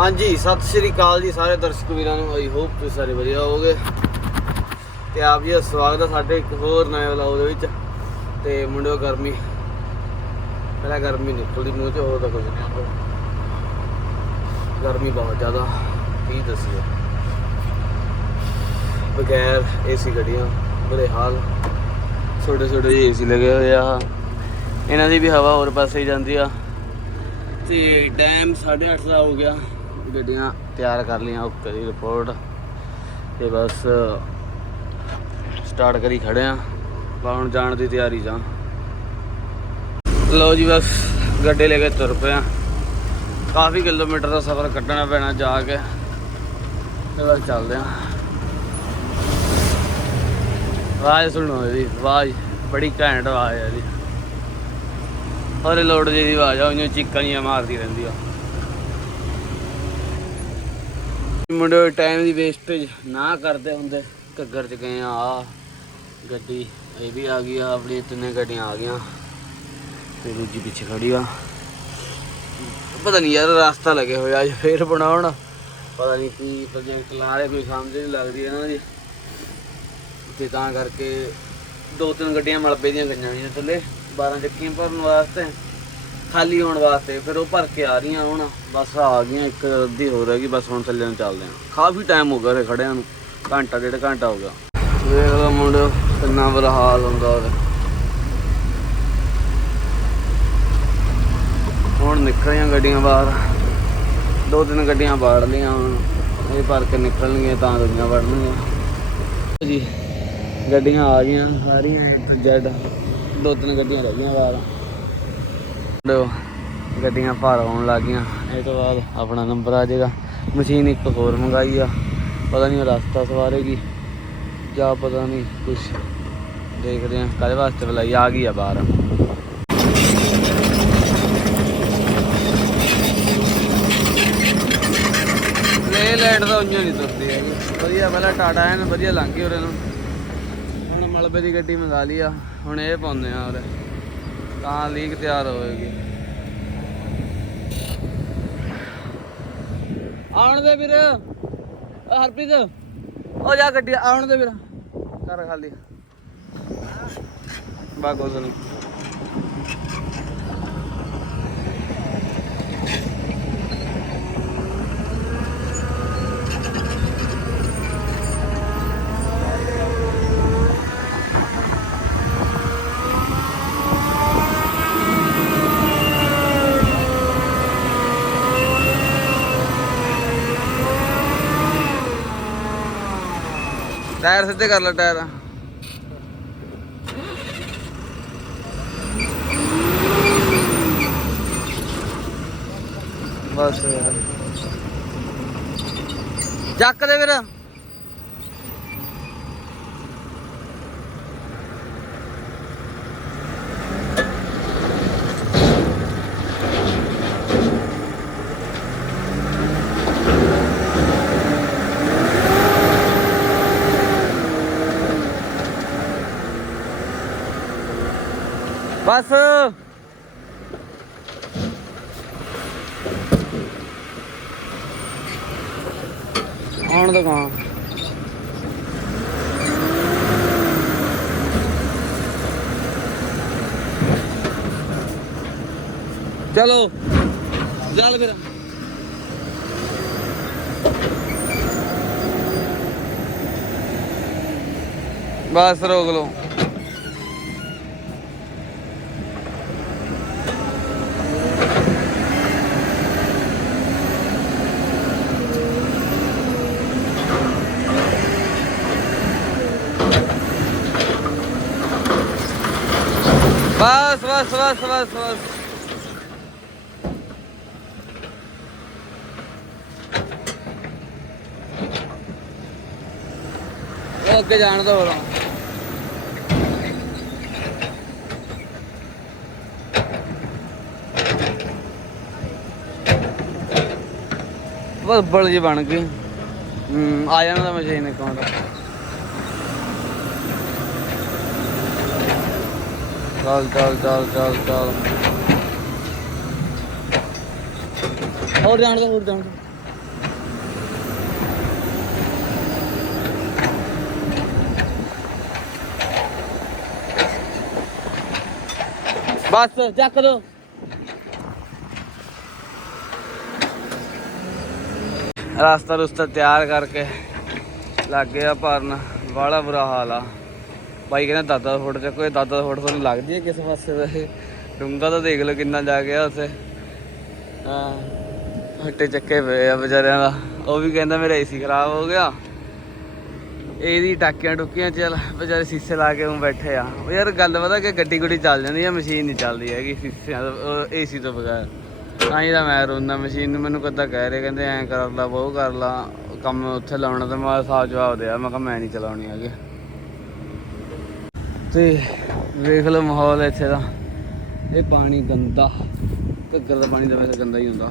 ਹਾਂਜੀ, ਸਤਿ ਸ਼੍ਰੀ ਅਕਾਲ ਜੀ ਸਾਰੇ ਦਰਸ਼ਕ ਵੀਰਾਂ ਨੂੰ। ਆਈ ਹੋਪ ਤੁਸੀਂ ਸਾਰੇ ਵਧੀਆ ਹੋਵੋਗੇ। ਤੇ ਆਪ ਜੀ ਦਾ ਸਵਾਗਤ ਹੈ ਸਾਡੇ ਇੱਕ ਹੋਰ ਨਵੇਂ ਵਲੌਗ ਦੇ ਵਿੱਚ। ਤੇ ਮੁੰਡਿਓ, ਗਰਮੀ। ਪਹਿਲਾਂ ਗਰਮੀ ਨਿਕਲਦੀ ਮੂੰਹ ਚੋਂ ਹੋਰ ਤਾਂ ਕੁਝ ਨਹੀਂ ਆਉਂਦਾ। ਗਰਮੀ ਬਹੁਤ ਜ਼ਿਆਦਾ। ਕੀ ਦੱਸੀਏ? ਬਗੈਰ ਏਸੀ ਗੱਡੀਆਂ, ਬੁਰੇ ਹਾਲ। ਛੋਟੇ ਛੋਟੇ ਜਿਹੇ ਏਸੀ ਲੱਗੇ ਹੋਏ ਆ। ਇਹਨਾਂ ਦੀ ਵੀ ਹਵਾ ਹੋਰ ਪਾਸੇ ਜਾਂਦੀ ਆ। ਤੇ ਟਾਈਮ 8:30 ਦਾ ਹੋ ਗਿਆ। ਗੱਡੀਆਂ ਤਿਆਰ ਕਰ ਲਈਆਂ, ਉਹ ਕਰੀ ਰਿਪੋਰਟ ਤੇ ਬਸ ਸਟਾਰਟ ਕਰੀ ਖੜੇ ਆ। ਬਾ ਹੁਣ ਜਾਣ ਦੀ ਤਿਆਰੀ ਜਾਂ ਲਓ ਜੀ ਬਸ ਗੱਡੇ ਲੈ ਕੇ ਤੁਰ ਪਏ ਆ। ਕਾਫੀ ਕਿਲੋਮੀਟਰ ਦਾ ਸਫ਼ਰ ਕੱਢਣਾ ਪੈਣਾ ਜਾ ਕੇ। ਤੇ ਬਸ ਚੱਲਦੇ ਆ। ਆਵਾਜ਼ ਸੁਣੋ ਇਹਦੀ, ਆਵਾਜ਼ ਬੜੀ ਘੈਂਟ ਆਵਾਜ਼ ਹੈ ਇਹਦੀ। ਔਰ ਲੋਡ ਜੀ ਦੀ ਆਵਾਜ਼ ਆ, ਉਹਨੂੰ ਚੀਕਾਂ ਜੀਆਂ ਮਾਰਦੀ ਰਹਿੰਦੀ ਆ। ਮੁੰਡੇ ਟਾਈਮ ਦੀ ਵੇਸਟੇਜ ਨਾ ਕਰਦੇ ਹੁੰਦੇ। ਘੱਗਰ ਚ ਗਏ ਆ ਗੱਡੀ, ਇਹ ਵੀ ਆ ਗਈ ਆ, ਆਪਣੀ ਤਿੰਨੇ ਗੱਡੀਆਂ ਆ ਗਈਆਂ। ਤੇ ਦੂਜੀ ਪਿੱਛੇ ਖੜੀ ਆ। ਪਤਾ ਨਹੀਂ ਯਾਰ, ਰਸਤਾ ਲੱਗੇ ਹੋਇਆ ਅੱਜ ਫੇਰ ਬਣਾਉਣ। ਪਤਾ ਨਹੀਂ ਕੀ ਪ੍ਰੋਜੈਕਟ ਲਾ ਰਹੇ, ਕੋਈ ਸਮਝ ਨਹੀਂ ਲੱਗਦੀ ਇਹਨਾਂ ਦੀ। ਤੇ ਤਾਂ ਕਰਕੇ ਦੋ ਤਿੰਨ ਗੱਡੀਆਂ ਮਲਬੇ ਦੀਆਂ ਗਈਆਂ ਹੋਈਆਂ ਥੱਲੇ। 12 ਚੱਕੀਆਂ ਭਰਨ ਵਾਸਤੇ। ਖਾਲੀ ਹੋਣ ਵਾਸਤੇ ਫਿਰ ਉਹ ਭਰ ਕੇ ਆ ਰਹੀਆਂ ਹੁਣ, ਬਸ ਆ ਗਈਆਂ, ਇੱਕ ਅੱਧੀ ਹੋ ਰਹੀ ਬਸ ਹੁਣ ਥੱਲੇ ਨੂੰ ਚੱਲਦੇ ਆ ਕਾਫੀ ਟਾਈਮ ਹੋ ਗਿਆ ਰੇ ਖੜਿਆਂ ਨੂੰ, ਘੰਟਾ ਡੇਢ ਘੰਟਾ ਹੋ ਗਿਆ। ਵੇਖ ਲਓ ਮੁੰਡਿਓ, ਕਿੰਨਾ ਬੁਰਾ ਹਾਲ ਹੁੰਦਾ ਉਹਦਾ ਹੁਣ ਨਿਕਲੀਆਂ ਗੱਡੀਆਂ ਬਾਹਰ। ਦੋ ਤਿੰਨ ਗੱਡੀਆਂ ਬਾੜ ਲਈਆਂ ਹੁਣ, ਇਹ ਭਰ ਕੇ ਨਿਕਲਣਗੀਆਂ ਤਾਂ ਦੁਨੀਆਂ ਵੜਨਗੀਆਂ। ਜੀ, ਗੱਡੀਆਂ ਆ ਗਈਆਂ, ਸਾਰੀਆਂ ਜੈਡ ਦੋ ਤਿੰਨ ਗੱਡੀਆਂ ਰਹਿ ਗਈਆਂ ਬਾਹਰ। ਲੋ ਗੱਡੀਆਂ ਭਾਰ ਆਉਣ ਲੱਗ ਗਈਆਂ ਇਹ ਤੋਂ ਬਾਅਦ ਆਪਣਾ ਨੰਬਰ ਆ ਜਾਏਗਾ। ਮਸ਼ੀਨ ਇੱਕ ਹੋਰ ਮੰਗਾਈ ਆ। ਪਤਾ ਨਹੀਂ ਉਹ ਰਸਤਾ ਸਵਾਰੇਗੀ ਜਾਂ ਪਤਾ ਨਹੀਂ ਕੁਝ ਦੇਖਦੇ ਆ, ਕਾਹਦੇ ਵਾਸਤੇ ਬੁਲਾਈ? ਆ ਗਈ ਆ ਬਾਹਰ। ਲੈ ਲੈਂਡ ਤਾਂ ਉਂਝ ਨਹੀਂ ਤੁਰਦੀ ਹੈਗੀ ਵਧੀਆ, ਪਹਿਲਾਂ ਟਾਟਾ ਐਨ ਵਧੀਆ ਲੰਘ ਗਈ ਉਰੇ ਨੂੰ। ਹੁਣ ਮਲਬੇ ਦੀ ਗੱਡੀ ਮੰਗਾ ਲਈ ਆ। ਹੁਣ ਇਹ ਪਾਉਂਦੇ ਆ ਉਰੇ। ਤਾਂ ਲੀਕ ਤਿਆਰ ਹੋਏਗੀ। ਆਉਣ ਦੇ ਵੀਰ। ਹਰਪ੍ਰੀਤ ਉਹ ਜਾ ਗੱਡੀ, ਆਉਣ ਦੇ ਵੀਰ। ਕਰ ਖਾਲੀ। ਬਾ ਟਾਇਰ ਸਿੱਧੇ ਕਰ ਲੈ ਟਾਇਰ ਬਸ ਯਾਰ। ਚੱਕ ਦੇ ਵੀਰ ਬਸ। ਆਉਣ ਦੁਕਾਨ ਚਲੋ ਚੱਲ ਫਿਰ। ਬਸ ਰੋਕ ਲਓ। ਬਸ ਬਸ ਬਸ। ਉਹ ਅੱਗੇ ਜਾਣ ਦੋ ਹੋਰ ਬਸ ਬਲ ਜੀ ਬਣ ਗਈ। ਹੂੰ, ਆ ਜਾਣਾ ਤਾਂ ਮਸ਼ੀਨ ਇੱਕ ਚੱਲ ਚੱਲ ਚੱਲ ਚੱਲ ਚੱਲ। ਹੋਰ ਜਾਣ ਦੇ ਹੋਰ ਜਾਣ ਬਸ ਜਾ ਕਰੋ ਰਸਤਾ ਰਸਤਾ ਤਿਆਰ ਕਰਕੇ ਲੱਗ ਗਿਆ ਭਰਨ। ਵਾਲਾ ਬੁਰਾ ਹਾਲ ਆ। ਬਾਈ ਕਹਿੰਦਾ ਦਾਦਾ ਦਾ ਫੁੱਟ ਚੱਕੋ, ਇਹ ਦਾਦਾ ਦਾ ਫੁੱਟ ਤੁਹਾਨੂੰ ਲੱਗਦੀ ਹੈ ਕਿਸ ਪਾਸੇ ਦਾ ਇਹ? ਡੂੰਗਾ ਤਾਂ ਦੇਖ ਲਓ ਕਿੰਨਾ ਜਾ ਗਿਆ ਉੱਥੇ। ਹਾਂ, ਹੱਟੇ ਚੱਕੇ ਪਏ ਆ ਵਿਚਾਰਿਆਂ ਦਾ। ਉਹ ਵੀ ਕਹਿੰਦਾ ਮੇਰਾ ਏਸੀ ਖਰਾਬ ਹੋ ਗਿਆ। ਇਹਦੀ ਟਾਕੀਆਂ ਟੁਕੀਆਂ ਚੱਲ ਵਿਚਾਰੇ ਸੀਸੇ ਲਾ ਕੇ ਉਹ ਬੈਠੇ ਆ। ਉਹ ਯਾਰ ਗੱਲ ਪਤਾ ਕਿ ਗੱਡੀ ਗੁੱਡੀ ਚੱਲ ਜਾਂਦੀ ਆ, ਮਸ਼ੀਨ ਨਹੀਂ ਚੱਲਦੀ ਹੈਗੀ ਸੀਸਿਆਂ ਤੋਂ ਏਸੀ ਤੋਂ ਬਗੈਰ। ਤਾਂ ਹੀ ਤਾਂ ਮੈਂ ਰੋਂਦਾ, ਮਸ਼ੀਨ ਨੂੰ ਮੈਨੂੰ ਕਦਾ ਕਹਿ ਰਹੇ, ਕਹਿੰਦੇ ਐਂ ਕਰ ਲਾ ਬਹੁ ਕਰ ਲਾ, ਕੰਮ ਉੱਥੇ ਲਾਉਣਾ ਤਾਂ ਮੈਂ ਸਾਫ਼ ਜਵਾਬ ਦਿਆ ਮੈਂ ਕਿਹਾ ਮੈਂ ਨਹੀਂ ਚਲਾਉਣੀ ਹੈਗੀ। ਤੇ ਵੇਖ ਲਓ ਮਾਹੌਲ ਇੱਥੇ ਦਾ। ਇਹ ਪਾਣੀ ਗੰਦਾ, ਘੱਗਰ ਦਾ ਪਾਣੀ ਤਾਂ ਵੈਸੇ ਗੰਦਾ ਹੀ ਹੁੰਦਾ।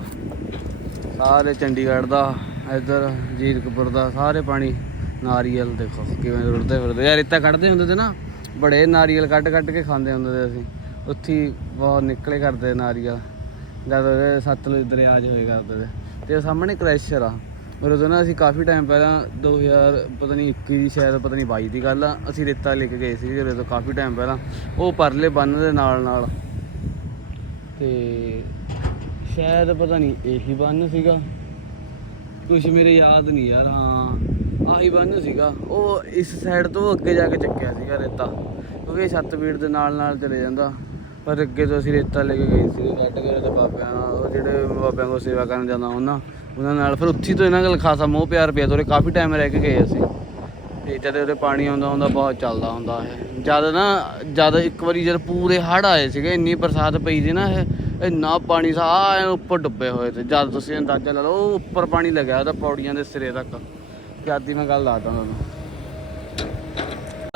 ਸਾਰੇ ਚੰਡੀਗੜ੍ਹ ਦਾ, ਇੱਧਰ ਜੀਰਕਪੁਰ ਦਾ, ਸਾਰੇ ਪਾਣੀ ਨਾਰੀਅਲ ਦੇਖੋ ਕਿਵੇਂ ਰੁੜਦੇ ਫਿਰਦੇ। ਯਾਰ ਇੱਥੇ ਕੱਢਦੇ ਹੁੰਦੇ ਤੇ ਨਾ, ਬੜੇ ਨਾਰੀਅਲ ਕੱਢ ਕੱਢ ਕੇ ਖਾਂਦੇ ਹੁੰਦੇ ਤੇ ਅਸੀਂ। ਉੱਥੇ ਹੀ ਬਹੁਤ ਨਿਕਲੇ ਕਰਦੇ ਨਾਰੀਅਲ। ਜਦ ਸਤਲੁਜ ਦਰਿਆ 'ਚ ਹੋਏ ਕਰਦੇ ਤੇ। ਸਾਹਮਣੇ ਕ੍ਰੈਸ਼ਰ ਆ। ਪਰ ਨਾ ਅਸੀਂ ਕਾਫੀ ਟਾਈਮ ਪਹਿਲਾਂ 2000 ਪਤਾ ਨਹੀਂ 21 ਦੀ ਸ਼ਾਇਦ ਪਤਾ ਨਹੀਂ 22 ਦੀ ਗੱਲ ਆ, ਅਸੀਂ ਰੇਤਾ ਲੈ ਕੇ ਗਏ ਸੀ ਜਦੋਂ ਤੋਂ ਕਾਫੀ ਟਾਈਮ ਪਹਿਲਾਂ। ਉਹ ਪਰਲੇ ਬੰਨ ਦੇ ਨਾਲ ਨਾਲ। ਤੇ ਸ਼ਾਇਦ ਪਤਾ ਨਹੀਂ ਇਹੀ ਬੰਨ ਸੀਗਾ। ਕੁਝ ਮੇਰੇ ਯਾਦ ਨਹੀਂ ਯਾਰ, ਹਾਂ, ਆਹੀ ਬੰਨ ਸੀਗਾ। ਉਹ ਇਸ ਸਾਈਡ ਤੋਂ ਅੱਗੇ ਜਾ ਕੇ ਚੱਕਿਆ ਸੀਗਾ ਰੇਤਾ। ਕਿਉਂਕਿ ਛੱਤ ਸੱਤਵੀੜ ਦੇ ਨਾਲ ਨਾਲ ਚਲੇ ਜਾਂਦਾ। ਪਰ ਅੱਗੇ ਤੋਂ ਅਸੀਂ ਰੇਤਾ ਲੈ ਕੇ ਗਏ ਸੀ ਕੱਢ ਕੇ ਤੇ ਬਾਬਿਆਂ ਨਾਲ ਜਿਹੜੇ ਬਾਬਿਆਂ ਕੋਲ ਸੇਵਾ ਕਰਨ ਜਾਂਦਾ ਉਹਨਾਂ। ਉਹਨਾਂ ਨਾਲ। ਫਿਰ ਉੱਥੇ ਤੋਂ ਇਹਨਾਂ ਨਾਲ ਖਾਸਾ ਮੋਹ, ਪਿਆਰ ਪਿਆ ਤੋਰੇ ਕਾਫੀ ਟਾਈਮ ਰਹਿ ਕੇ ਗਏ ਅਸੀਂ। ਤੇ ਜਦ ਉਹਦੇ ਪਾਣੀ ਆਉਂਦਾ ਹੁੰਦਾ ਬਹੁਤ ਚੱਲਦਾ ਹੁੰਦਾ ਇਹ। ਜਦ ਨਾ, ਜਦ ਇੱਕ ਵਾਰੀ ਜਦ ਪੂਰੇ ਹੜ੍ਹ ਆਏ ਸੀਗੇ, ਇੰਨੀ ਬਰਸਾਤ ਪਈ ਸੀ ਨਾ ਇਹ, ਇੰਨਾ ਪਾਣੀ ਸਾ ਐਨ ਉੱਪਰ ਡੁੱਬੇ ਹੋਏ ਤੇ। ਜਦ ਤੁਸੀਂ ਅੰਦਾਜ਼ਾ ਲਾ ਲਓ ਉੱਪਰ ਪਾਣੀ ਲੱਗਿਆ ਉਹਦਾ ਪੌੜੀਆਂ ਦੇ ਸਿਰੇ ਤੱਕ। ਕਿਆਦੀ ਮੈਂ ਗੱਲ ਦੱਸਦਾ ਤੁਹਾਨੂੰ।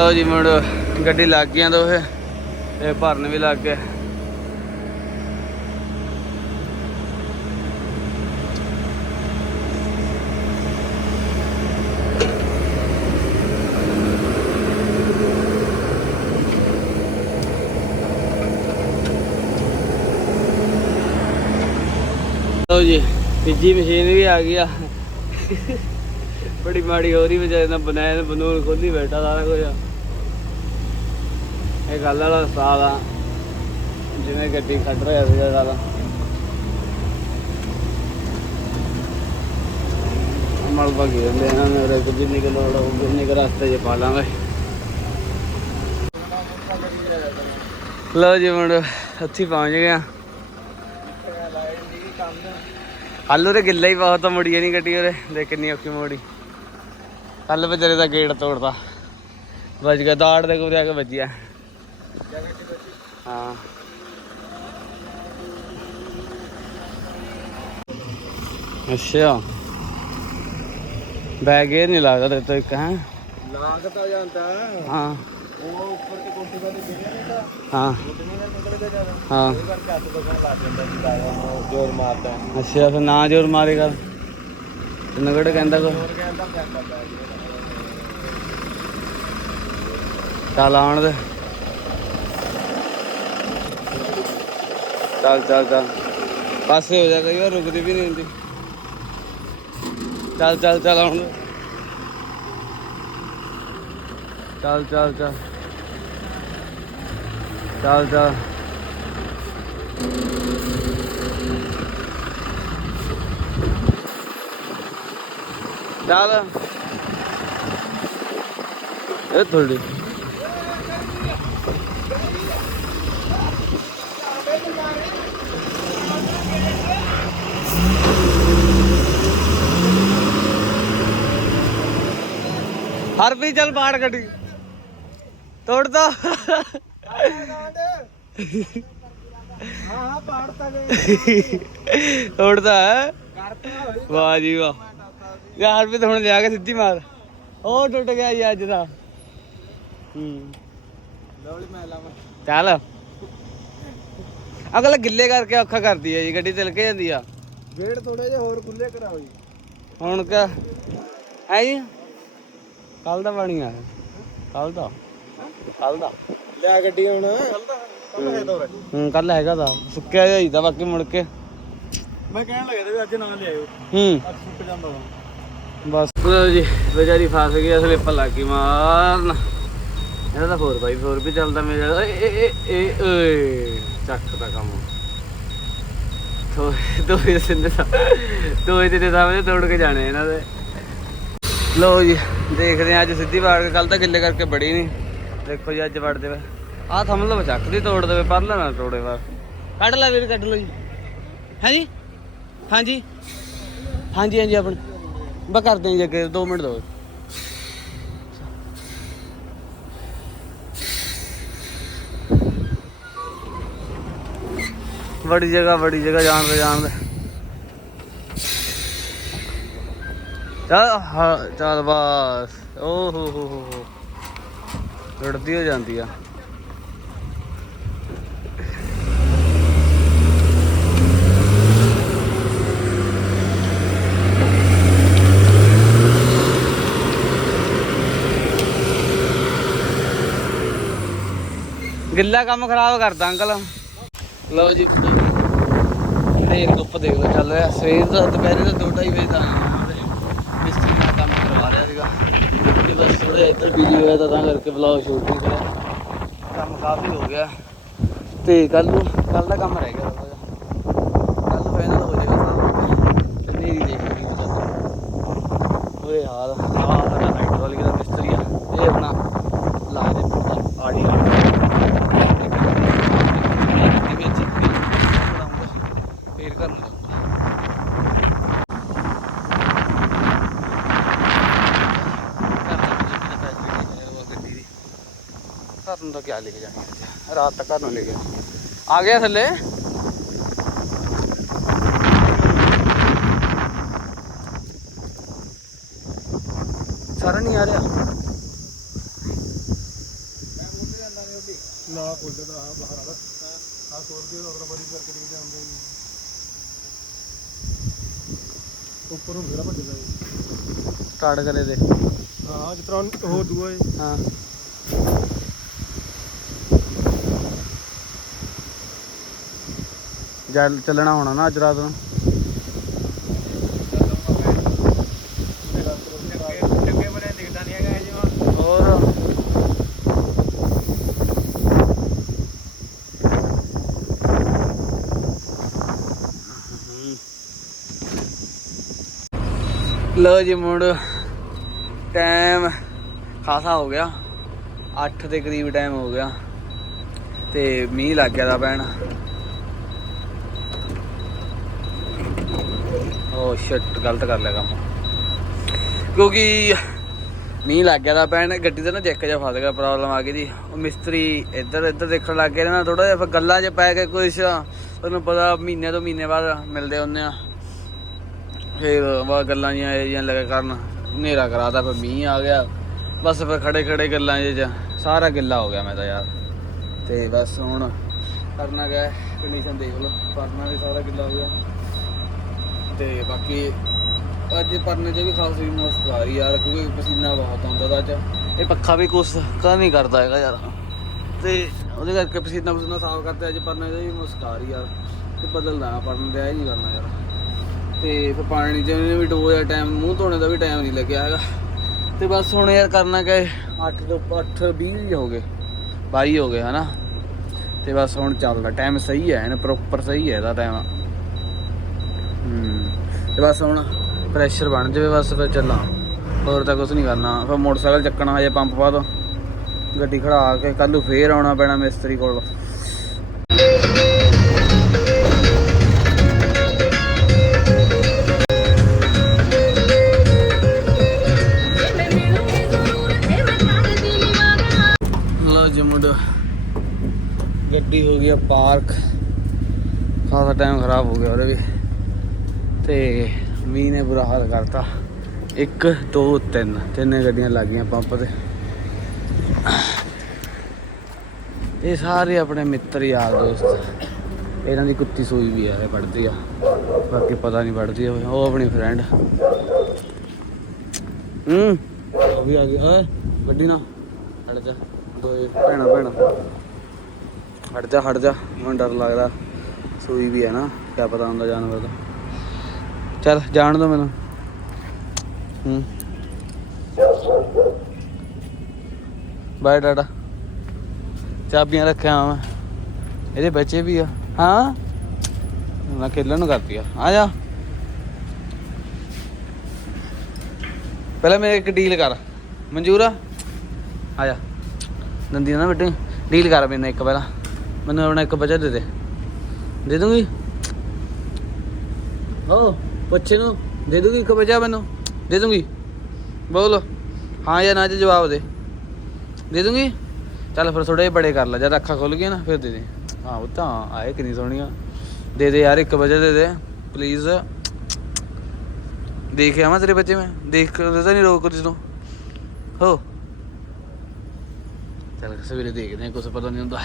ਲਓ ਜੀ ਮੁੜ, ਗੱਡੀ ਲੱਗ ਗਈਆਂ ਦੋਹੇ। ਤੇ ਭਰਨ ਵੀ ਲੱਗ ਗਏ ਲਓ ਜੀ ਤੀਜੀ ਮਸ਼ੀਨ ਵੀ ਆ ਗਈ ਆ। ਬੜੀ ਮਾੜੀ ਹੋ ਰਹੀ ਵਿਚਾਰੇ ਨਾਲ ਬਨੈਣ ਬਨੂਨ ਖੋਲੀ ਬੈਠਾ ਸਾਰਾ ਕੁਝ। ਇਹ ਗੱਲ ਵਾਲਾ ਉਸਤਾਦ ਆ। ਜਿਵੇਂ ਗੱਡੀ ਕੱਢ ਰਿਹਾ ਸੀਗਾ ਸਾਰਾ ਮਲ ਬਗੇ ਹੁੰਦੇ ਇਹਨਾਂ ਨੇ ਕੁਝ ਨਹੀਂ ਕਿ ਲੋੜ ਉਹ ਜਿੰਨੇ ਕੁ ਰਸਤੇ 'ਚ ਪਾ ਲਾਂਗੇ। ਲਓ ਜੀ ਮੁੰਡ ਉੱਥੇ ਪਹੁੰਚ ਗਏ ਆ। ਕੱਲ ਉਹਦੇ ਗਿੱਲਾ ਹੀ ਬਹੁਤ ਮੁੜੀ ਨਹੀਂ ਗੱਡੀ ਉਹਦੇ ਦੇਖ ਕਿੰਨੀ ਔਖੀ ਮੋੜੀ। ਕੱਲ ਵਿਚਾਰੇ ਦਾ ਗੇਟ ਤੋੜਦਾ। ਵੱਜ ਗਿਆ ਦਾੜ ਦੇ ਕੋਲ ਆ ਕੇ ਵੱਜਿਆ। ਹਾਂ। ਅੱਛਾ। ਬੈਗ ਇਹ ਨਹੀਂ ਲੱਗਦਾ ਤੇ ਤੋਂ ਇੱਕ ਹੈ? ਲਾਗਤਾ ਜਾਂਦਾ ਹਾਂ। ਉਹ ਉੱਪਰ ਤੇ ਕੋਠੇ ਦਾ ਗਿਰਿਆ ਨਹੀਂ ਤਾਂ ਹਾਂ। ਹਾਂ। ਜ਼ੋਰ ਮਾਰਦਾ ਅੱਛਾ, ਫਿਰ ਨਾ ਜ਼ੋਰ ਮਾਰੇਗਾ। ਨਗੜ ਕਹਿੰਦਾ ਕੋ ਚੱਲ ਆਉਣ ਦੇ। ਚੱਲ ਚੱਲ ਚੱਲ। ਪਾਸੇ ਹੋ ਜਾ ਕਈ ਵਾਰ, ਰੁਕਦੀ ਵੀ ਨਹੀਂ ਹੁੰਦੀ। ਚੱਲ ਚੱਲ ਚੱਲ ਆਉਣ ਦੇ। ਚੱਲ ਚੱਲ ਚੱਲ। ਚੱਲ ਚੱਲ। ਚੱਲ। ਇਹ ਥੋੜੀ ਹਰ ਵੀ ਚੱਲ ਬਾੜ ਗੱਡੀ ਤੋੜਦਾ ਹਾਂ ਹਾਂ? ਪਾੜਤਾ ਗਏ ਵਾਹ ਜੀ ਵਾਹ। ਯਾਰ ਵੀ ਹੁਣ ਲਿਆ ਕੇ ਸਿੱਧੀ ਮਾਰ। ਉਹ ਟੁੱਟ ਗਿਆ ਜੀ ਅੱਜ ਦਾ। ਹੂੰ। ਚੱਲ। ਅਗਲਾ ਗਿੱਲੇ ਕਰਕੇ ਔਖਾ ਕਰਦੀ ਹੈ ਜੀ ਗੱਡੀ ਤਿਲਕ ਜਾਂਦੀ ਆ। ਗੇੜ ਥੋੜੇ ਜਿਹਾ ਹੋਰ ਖੁੱਲੇ ਕਰਾਓ ਜੀ। ਹੁਣ ਕਾ ਹੈ ਜੀ? ਕੱਲ ਦਾ ਪਾਣੀ ਆ ਕੱਲ ਦਾ। ਕੱਲ ਦਾ। ਲਿਆ ਗੱਡੀ ਹੁਣ। ਕੱਲ ਤੋਰ ਹੂੰ ਕੱਲ ਹੈਗਾ ਦਾ ਸੁੱਕਿਆ ਹੀ ਤਾਂ ਬਾਕੀ ਮੁੜ ਕੇ। ਮੈਂ ਕਹਿਣ ਲੱਗਾ ਤੇ ਅੱਜ ਨਾ ਲਿਆਇਓ। ਹੂੰ। ਅੱਜ ਸੁੱਕ ਜਾਂਦਾ ਵਾ। ਬਸ। ਲਓ ਜੀ ਵਿਚਾਰੀ ਫਸ ਗਈ ਸਲਿੱਪ ਲੱਗ ਗਈ ਮਾਰਨ। ਇਹਦਾ ਤਾਂ 4x4 ਵੀ ਚੱਲਦਾ ਮੇਰੇ। ਏ ਏ ਏ ਏ ਓਏ ਚੱਕ ਦਾ ਕੰਮ। ਤੋ ਦੋ ਸਿੰਦੇ ਦਾ ਦੋ ਇਹਦੇ ਸਾਹਮਣੇ ਤੋੜ ਕੇ ਜਾਣੇ ਇਹਨਾਂ ਦੇ। ਲੋ ਜੀ ਦੇਖਦੇ ਆ ਅੱਜ ਸਿੱਧੀ ਕੇ ਕੱਲ ਤਾਂ ਗਿੱਲੇ ਕਰਕੇ ਬੜੀ ਨਹੀਂ ਦੇਖੋ ਜੀ ਅੱਜ ਵੜ ਦੇਵੇ ਆਹ ਥੰਮ ਲੋ ਚੱਕ ਦੀ ਤੋੜ ਦੇਵੇ ਪਰ ਨਾ ਤੋੜੇ ਵਾਰ ਕੱਢ ਲੈ ਵੀਰ ਕੱਢ ਲੋ ਜੀ। ਹਾਂਜੀ? ਹਾਂਜੀ? ਹਾਂਜੀ ਹਾਂਜੀ ਆਪਣ। ਬਾ ਕਰਦੇ ਹਾਂ ਜੀ ਅੱਗੇ 2 ਮਿੰਟ ਦੋ। ਬੜੀ ਜਗ੍ਹਾ ਬੜੀ ਜਗ੍ਹਾ ਜਾਣ ਦੇ ਜਾਣ ਦੇ। ਚੱਲ ਹਾਂ ਚੱਲ ਬਸ। ਓ ਹੋ ਹੋ ਹੋ ਹੋ। ਰੜਦੀ ਹੋ ਜਾਂਦੀ ਆ। ਗਿੱਲਾ ਕੰਮ ਖਰਾਬ ਕਰਦਾ ਅੰਕਲ। ਲਓ ਜੀ ਦੇਖ ਧੁੱਪ ਦੇਖ ਲਓ, ਚੱਲ ਰਿਹਾ। ਸਵੇਰ ਦਾ ਦੁਪਹਿਰੇ ਦਾ 2:30 ਵਜੇ ਦਾ ਮਿਸਤਰੀ ਨਾਲ ਕੰਮ ਕਰਵਾ ਰਿਹਾ ਸੀਗਾ। ਤੇ ਬਸ ਥੋੜਾ ਇੱਧਰ ਬਿਜ਼ੀ ਹੋਇਆ ਤਾਂ ਤਾਂ ਕਰਕੇ ਵਲੌਗ ਸ਼ੂਟ ਨਹੀਂ ਕਰਿਆ। ਕੰਮ ਕਾਫੀ ਹੋ ਗਿਆ। ਤੇ ਕੱਲ ਨੂੰ ਕੱਲ ਦਾ ਕੰਮ ਰਹਿ ਗਿਆ ਕੱਲ ਫਾਈਨਲ ਹੋ ਜਾਏਗਾ ਸਾਰਾ। ਤੇ ਮੇਰੀ ਦੇਖ ਲਈ ਓਏ ਹਾਲ ਆ ਸਾਡਾ ਨਾਈਟ ਵਾਲੀ ਦਾ ਮਿਸਤਰੀ ਆ। ਇਹ ਆਪਣਾ ਲਾ ਦੇ ਆੜੀ ਦੇ ਵਿੱਚ ਫੇਰ ਕਰਨ ਲੱਗਾ ਨੂੰ ਕੇ ਜਾਣਾ? ਰਾਤ ਤੱਕ ਘਰ ਨੂੰ ਲੈ ਕੇ ਆ ਗਿਆ ਥੱਲੇ। ਸਾਰਾ ਨਹੀਂ ਆ ਰਿਹਾ? ਨਾ ਖੋਲਦੇ ਆ ਬਾਹਰ ਵਾਲਾ। ਆ ਖੋਲਦੇ ਉਹ ਅਗਲਾ ਬੜੀ ਕਰਕੇ ਦੇ ਜਾਂਦੇ ਨੇ ਉੱਪਰੋਂ ਫੇਰਾ ਭੱਜਦਾ ਸਟਾਰਟ ਕਰੇ ਦੇ। ਹਾਂ ਜਿਸ ਤਰ੍ਹਾਂ ਉਹ ਦੂਆ ਏ। ਹਾਂ। ਜਲ ਚੱਲਣਾ ਹੋਣਾ ਨਾ ਅੱਜ ਰਾਤ ਨੂੰ। ਟੱਗੇ ਬਣੇ ਜੀ ਹੁਣ ਹੋਰ? ਲੋ ਜੀ ਮੁੰਡ ਟਾਈਮ ਖਾਸਾ ਹੋ ਗਿਆ। 8 ਦੇ ਕਰੀਬ ਟਾਈਮ ਹੋ ਗਿਆ। ਤੇ ਮੀਂਹ ਲੱਗ ਗਿਆ ਦਾ ਪੈਣ ਓ ਸ਼ਿਟ ਗਲਤ ਕਰ ਲਿਆ ਕੰਮ। ਕਿਉਂਕਿ ਮੀਂਹ ਲੱਗ ਗਿਆ ਦਾ ਪੈਣ ਗੱਡੀ ਦਾ ਨਾ ਜੈਕ ਜਿਹਾ ਫਸ ਗਿਆ ਪ੍ਰੋਬਲਮ ਆ ਗਈ ਦੀ। ਉਹ ਮਿਸਤਰੀ ਇੱਧਰ ਇੱਧਰ ਦੇਖਣ ਲੱਗ ਗਏ ਨਾ ਥੋੜਾ ਜਿਹਾ ਫਿਰ ਗੱਲਾਂ 'ਚ ਪੈ ਕੇ ਕੁਛ। ਤੁਹਾਨੂੰ ਪਤਾ ਮਹੀਨੇ ਤੋਂ ਮਹੀਨੇ ਬਾਅਦ ਮਿਲਦੇ ਹੁੰਦੇ ਆ। ਫਿਰ ਵਾ ਗੱਲਾਂ ਜੀਆਂ ਇਹ ਜੀਆਂ ਲੱਗਾ ਕਰਨ। ਹਨੇਰਾ ਕਰਾਤਾ, ਫਿਰ ਮੀਂਹ ਆ ਗਿਆ। ਬਸ ਫਿਰ ਖੜੇ ਖੜੇ ਗੱਲਾਂ ਜੇ ਸਾਰਾ ਗਿੱਲਾ ਹੋ ਗਿਆ ਮੈਂ ਤਾਂ ਯਾਰ। ਤੇ ਬਸ ਹੁਣ ਕਰਨਾ ਗਿਆ ਕੰਡੀਸ਼ਨ ਦੇਖ ਲਓ। ਪਰਨਾ ਵੀ ਸਾਰਾ ਗਿੱਲਾ ਹੋ ਗਿਆ। ਤੇ ਬਾਕੀ ਅੱਜ ਪਰਨੇ 'ਚ ਵੀ ਖਾਸੀ ਮੁਸ਼ਕ ਆ ਰਹੀ ਯਾਰ, ਕਿਉਂਕਿ ਪਸੀਨਾ ਬਹੁਤ ਆਉਂਦਾ ਤਾਂ ਅੱਜ। ਇਹ ਪੱਖਾ ਵੀ ਕੁਛ ਕਾ ਨਹੀਂ ਕਰਦਾ ਹੈਗਾ ਯਾਰ। ਤੇ ਉਹਦੇ ਕਰਕੇ ਪਸੀਨਾ ਪਸੀਨਾ ਸਾਫ਼ ਕਰਦੇ, ਅੱਜ ਪਰਨੇ 'ਚ ਵੀ ਮੁਸ਼ਕ ਆ ਰਹੀ ਯਾਰ। ਤੇ ਬਦਲਦਾ ਪਰਨੇ ਦੇ ਹੀ ਨਹੀਂ ਕਰਨਾ ਯਾਰ। ਤੇ ਫਿਰ ਪਾਣੀ ਜਿਵੇਂ ਵੀ ਡੋਇਆ ਟਾਈਮ, ਮੂੰਹ ਧੋਣੇ ਦਾ ਵੀ ਟਾਈਮ ਨਹੀਂ ਲੱਗਿਆ ਹੈਗਾ। ਤੇ ਬਸ ਹੁਣ ਯਾਰ ਕਰਨਾ ਕਿ 8 ਤੋਂ 8 20 ਹੋ ਗਏ। 22 ਹੋ ਗਏ, ਹਨਾ? ਤੇ ਬਸ ਹੁਣ ਚੱਲਦਾ, ਟਾਈਮ ਸਹੀ ਹੈ ਨਾ ਪ੍ਰੋਪਰ ਸਹੀ ਹੈ ਇਹਦਾ ਟਾਈਮ। ਤੇ ਬਸ ਹੁਣ ਪ੍ਰੈਸ਼ਰ ਬਣ ਜਾਵੇ ਬਸ ਫਿਰ ਚੱਲਾਂ। ਹੋਰ ਤਾਂ ਕੁਝ ਨਹੀਂ ਕਰਨਾ। ਫਿਰ ਮੋਟਰਸਾਈਕਲ ਚੱਕਣਾ, ਹਜੇ ਪੰਪ ਪਾ ਦੋ। ਗੱਡੀ ਖੜਾ ਕੇ ਕੱਲ ਨੂੰ ਫੇਰ ਆਉਣਾ ਪੈਣਾ ਮਿਸਤਰੀ ਕੋਲ। ਲੋ ਜੀ ਗੱਡੀ ਹੋ ਗਈ ਪਾਰਕ ਖਾਸਾ ਟਾਈਮ ਖਰਾਬ ਹੋ ਗਿਆ ਉਹਦੇ ਵੀ। ਤੇ ਮੀਂਹ ਨੇ ਬੁਰਾ ਹਾਲ ਕਰਤਾ। 1 2 3 ਤਿੰਨੇ ਗੱਡੀਆਂ ਲੱਗ ਗਈਆਂ ਪੰਪ ਤੇ। ਇਹ ਸਾਰੇ ਆਪਣੇ ਮਿੱਤਰ ਯਾਰ ਦੋਸਤ। ਇਹਨਾਂ ਦੀ ਕੁੱਤੀ ਸੂਈ ਵੀ ਆ ਪੜਦੀ ਆ। ਬਾਕੀ ਪਤਾ ਨਹੀਂ ਪੜਦੀ ਹੋਵੇ ਉਹ ਆਪਣੀ ਫਰੈਂਡ ਹੂੰ। ਵੀ ਆ ਗਈ। ਓਏ ਗੱਡੀ ਨਾ, ਹਟ ਜਾ। ਦੋਏ ਭੈਣਾ ਭੈਣਾ। ਹਟ ਜਾ ਹਟ ਜਾ। ਮੈਨੂੰ ਡਰ ਲੱਗਦਾ। ਸੂਈ ਵੀ ਹੈ ਨਾ, ਕਿਆ ਪਤਾ ਹੁੰਦਾ ਜਾਨਵਰ ਦਾ। ਚੱਲ, ਜਾਣ ਦੋ ਮੈਨੂੰ। ਹੂੰ। ਬਾਏ ਟਾਟਾ ਚਾਬੀਆਂ ਰੱਖਿਆ ਮੈਂ। ਇਹਦੇ ਬੱਚੇ ਵੀ ਆ। ਹਾਂ? ਮੈਂ ਖੇਲਣ ਨੂੰ ਕਰਤੀ ਆ। ਆ ਜਾ। ਪਹਿਲਾਂ ਮੇਰੇ ਇੱਕ ਡੀਲ ਕਰ। ਮਨਜ਼ੂਰ? ਆ ਆ ਜਾ। ਦੰਦੀ ਨਾ ਬੇਟੇ ਡੀਲ ਕਰ ਮੈਨੂੰ ਇੱਕ ਪਹਿਲਾਂ। ਮੈਨੂੰ ਆਪਣਾ ਇੱਕ ਬੱਚਾ ਦੇ ਦੇ। ਦੇ ਦੂੰਗੀ? ਓ ਬੱਚੇ ਨੂੰ ਦੇ ਦੂਗੀ ਇੱਕ ਬੱਚਾ ਮੈਨੂੰ? ਦੇ ਦੂੰਗੀ। ਬੋਲ। ਹਾਂ ਜਾਂ ਨਾ ਚ ਜਵਾਬ ਦੇ। ਦੇ ਦੂੰਗੀ? ਚੱਲ ਫਿਰ ਥੋੜੇ ਬੜੇ ਕਰ ਲੈ, ਜਦ ਅੱਖਾਂ ਖੁੱਲ ਗਈਆਂ ਨਾ ਫਿਰ ਦੇ ਦੇ। ਹਾਂ ਉਹ ਤਾਂ ਆਏ ਕਿੰਨੀ ਸੋਹਣੀਆਂ। ਦੇ ਦੇ ਯਾਰ ਇੱਕ ਵਜੇ ਦੇ ਦੇ ਪਲੀਜ਼ ਦੇਖ ਆਵਾਂ ਤੇਰੇ ਬੱਚੇ ਮੈਂ। ਦੇਖ ਕੇ ਤਾਂ ਨਹੀਂ ਰੋਕ ਜਿਸ ਨੂੰ। ਹੋ। ਚੱਲ ਸਵੇਰੇ ਦੇਖਦੇ ਆ ਕੁਝ ਪਤਾ ਨਹੀਂ ਹੁੰਦਾ।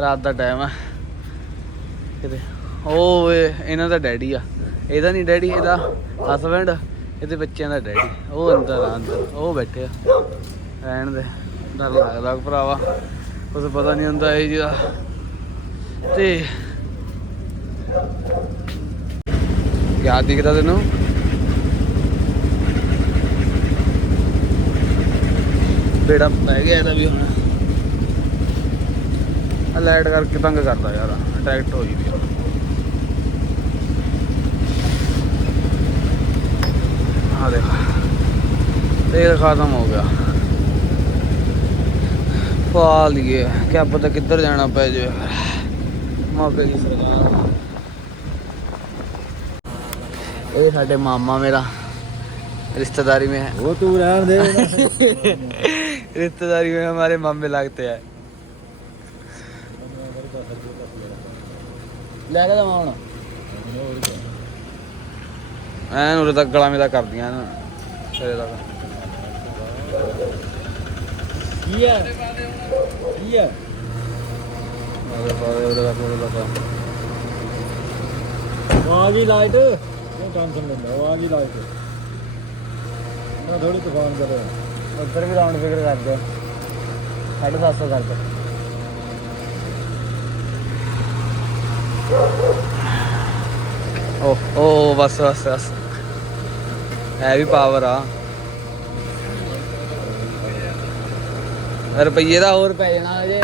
ਰਾਤ ਦਾ ਟਾਈਮ ਆ। ਕਿਤੇ। ਉਹ ਇਹਨਾਂ ਦਾ ਡੈਡੀ ਆ। ਇਹਦਾ ਨਹੀਂ ਡੈਡੀ, ਇਹਦਾ ਹਸਬੈਂਡ ਇਹਦੇ ਬੱਚਿਆਂ ਦਾ ਡੈਡੀ। ਉਹ ਅੰਦਰ ਆ, ਅੰਦਰ। ਉਹ ਬੈਠੇ ਆ। ਰਹਿਣ ਦੇ। ਡਰ ਲੱਗਦਾ ਭਰਾਵਾ। ਕੁਝ ਪਤਾ ਨਹੀਂ ਹੁੰਦਾ ਇਹ ਜਿਹੜਾ ਤੇ ਕਿਆ ਦਿਖਦਾ ਤੈਨੂੰ? ਬੇੜਾ ਪੈ ਗਿਆ ਇਹਦਾ ਵੀ ਹੁਣ। ਆ ਲਾਈਟ ਕਰਕੇ ਤੰਗ ਕਰਦਾ ਯਾਰ। ਅਟੈਕਟ ਹੋਈ ਵੀ। ਆ। ਆ ਦੇਖ ਤੇਲ ਖਤਮ ਹੋ ਗਿਆ ਪਾ ਲਈਏ ਕਿਆ ਪਤਾ ਕਿੱਧਰ ਜਾਣਾ ਪੈ ਜੇ ਮੌਕੇ ਦੀ ਸਰਕਾਰ ਇਹ ਸਾਡੇ ਮਾਮਾ ਮੇਰਾ रिश्तेदारी में है ਉਹ ਤੂੰ ਰਹਿਣ ਦੇ रिश्तेदारी में हमारे मामे लगते हैं ਲੈ ਕੇ ਦਵਾਂ ਹੁਣ ਐਨ ਉਰੇ ਤੱਕ ਗਲਾ ਮੇਰਾ ਕਰਦੀਆਂ ਨਾ ਸਿਰੇ ਤੱਕ। ਕੀ ਹੈ ਕੀ ਹੈ ਉਰੇ ਤੱਕ ਉਰੇ ਤੱਕ ਉਰੇ ਤੱਕ। ਆ ਗਈ ਲਾਈਟ। ਉਹ ਟੈਨਸ਼ਨ ਲੈਂਦਾ ਆ ਗਈ ਲਾਈਟ। ਮੈਂ ਥੋੜੀ ਤੂਫਾਨ ਕਰ ਰਿਹਾ। ਉੱਧਰ ਵੀ ਰਾਉਂਡ ਫਿਗਰ ਕਰਦੇ 750 ਕਰਦੇ ਓ ਓ ਬਸ ਬਸ ਬਸ। ਹੈ ਵੀ ਪਾਵਰ ਆ। ਰੁਪਈਏ ਦਾ ਹੋਰ ਪੈ ਜਾਣਾ ਅਜੇ